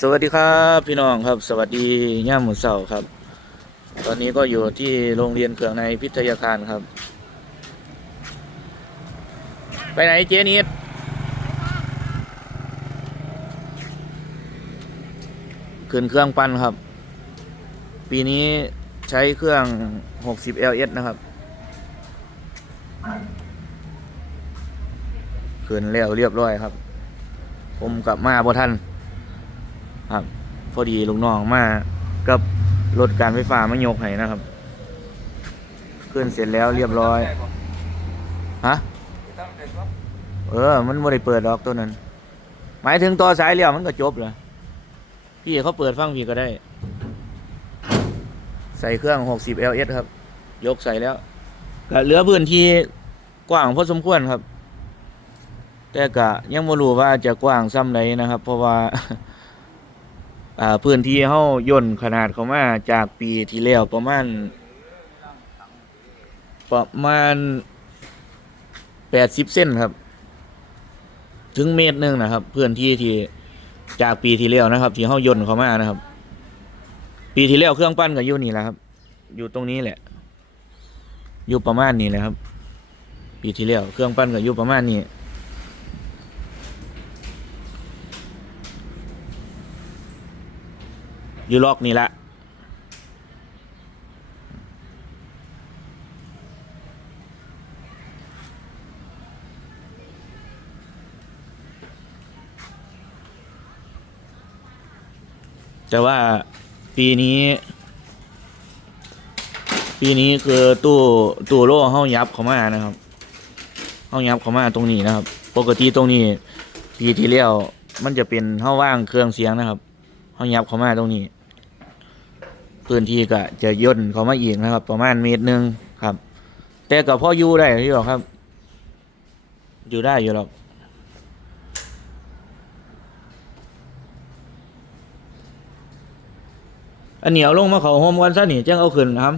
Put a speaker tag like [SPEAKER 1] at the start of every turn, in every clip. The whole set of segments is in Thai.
[SPEAKER 1] สวัสดีครับพี่น้องครับ สวัสดีย่ามหมูเสาครับ ตอนนี้ก็อยู่ที่โรงเรียนเขืองในพิทยาคารครับ ไปไหนเจนิดขึ้นเครื่องปั้นครับ ปีนี้ใช้เครื่อง 60 LS นะครับขึ้นแล้วเรียบร้อยครับ ผมกลับมาบ่ทัน ครับ พอดีลูกน้องมากับรถการไฟฟ้ามายกให้นะครับขึ้นเสร็จแล้วเรียบร้อย ฮะ เออ มันไม่ได้เปิดดอกตัวนั้น หมายถึงต่อสายเลี้ยวมันก็จบเลยพี่เขาเปิดฟังพี่ก็ได้ ใส่เครื่อง 60 LS ครับ ยกใส่แล้วก็เหลือพื้นที่กว้างพอสมควรครับ แต่ก็ยังไม่รู้ว่าจะกว้างซ้ำไหนนะครับ เพราะว่า อ่าพื้นที่เฮาย่นขนาดเขามาจากปีที่แล้วประมาณ ประมาณแปดสิบเส้นครับ ถึงเมตรหนึงนะครับพื้นที่ที่จากปีที่แล้วนะครับ ที่เฮาย่นเขามานะครับ ปีที่แล้วเครื่องปั้นก็อยู่นี่แหละครับ อยู่ตรงนี้แหละ อยู่ประมาณนี้แหละครับ ปีที่แล้วเครื่องปั้นก็อยู่ประมาณนี้ อยู่ลอกนี่แหละแต่ว่าปีนี้ ปีนี้คือตู้ตู้โล่เฮายับเขามานะครับเฮายับเขามาตรงนี้นะครับ ปกติตรงนี้ปีที่แล้วมันจะเป็นเฮาว่างเครื่องเสียงนะครับ เฮายับเข้ามาตรงนี้ พื้นที่ก็จะย่นเข้ามาอีกนะครับ ประมาณเมตรหนึ่งครับ แต่ก็พออยู่ได้ที่หรอกครับ อยู่ได้อยู่หรอกอันเหนียวลงมาเขาโฮมกันซะนี่จังเอาขึ้นครับ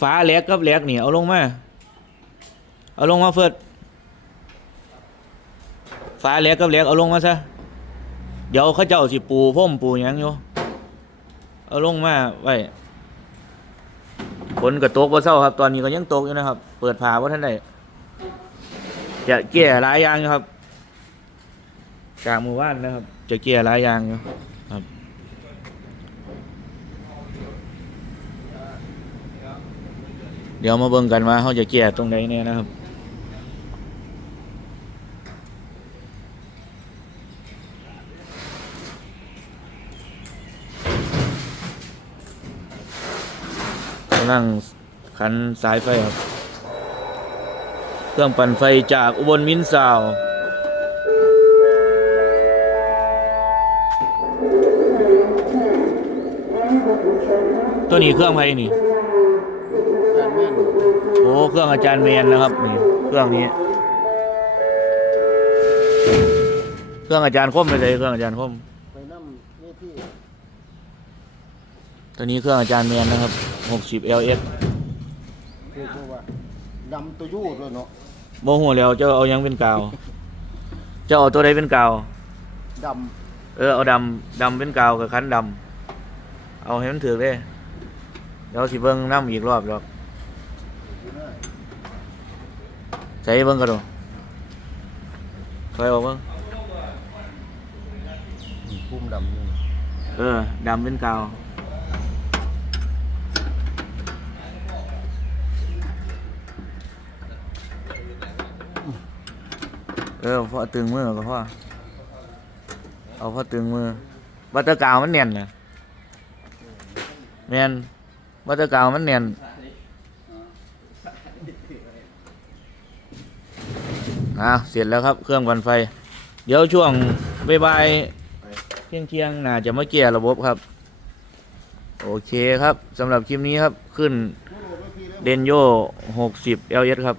[SPEAKER 1] ฟ้าแหลกกับแหลกเหนี่เอาลงมา เอาลงมาเฟิดฟ้าแหลกกับแหลกเอาลงมาซะ เดี๋ยวเขาเจ้าสิปูพ่มปูยังอยู่เอาลงมาไว้ฝนก็ตกบ่เศร้าครับ ตอนนี้ก็ยังตกอยู่นะครับ เปิดผาว่าท่านใดจะแก่หลายอย่างอยู่ครับจากหมู่บ้านนะครับ จะแก่หลายอย่างอยู่ครับเดี๋ยวมาเบิ่งกันว่าเขาจะแก้ตรงไหนเนี่ยนะครับ กำลังขันสายไฟครับ เครื่องปั่นไฟจากอุบลมินซาวตัวนี้เครื่องไฟนี่ โอ้ เครื่องอาจารย์เมนนะครับนี่เครื่องนี้ เครื่องอาจารย์คมไปเลยเครื่องอาจารย์คม
[SPEAKER 2] ไปนั่งนี่ที่
[SPEAKER 1] ตัวนี้เครื่องอาจารย์เมนนะครับ 60 LX
[SPEAKER 2] คือเพราะว่าดำตัวยูด้วยเนาะ
[SPEAKER 1] โมโหแล้วเจ้าเอาหยังเป็นกาว เจ้าเอาตัวใดเป็นกาว
[SPEAKER 2] ด
[SPEAKER 1] เออเอาดำดำเป็นกาวกับคันดำเอาให้มันถือเลยเดี๋ยวสิเบิ้งน้ำอีกรอบหรอกำ
[SPEAKER 2] นะ
[SPEAKER 1] ใส่เบิ้งกันดูคอยเอาเบิ้ง
[SPEAKER 2] ปุ่มดำนี่
[SPEAKER 1] เออดำเป็นกาว เออพอตึงมือก็พอเอาพอตึงมือบัตเตอร์กาวมันเนียนนะแมนบัตเตอร์กาวมันเนียนอะเสร็จแล้วครับเครื่องปั่นไฟ เดี๋ยวช่วงบ่ายๆเที่ยงเที่ยงน่าจะมาเกียร์ระบบครับ โอเคครับสำหรับคลิปนี้ครับขึ้นเดนโย 60 LS ครับ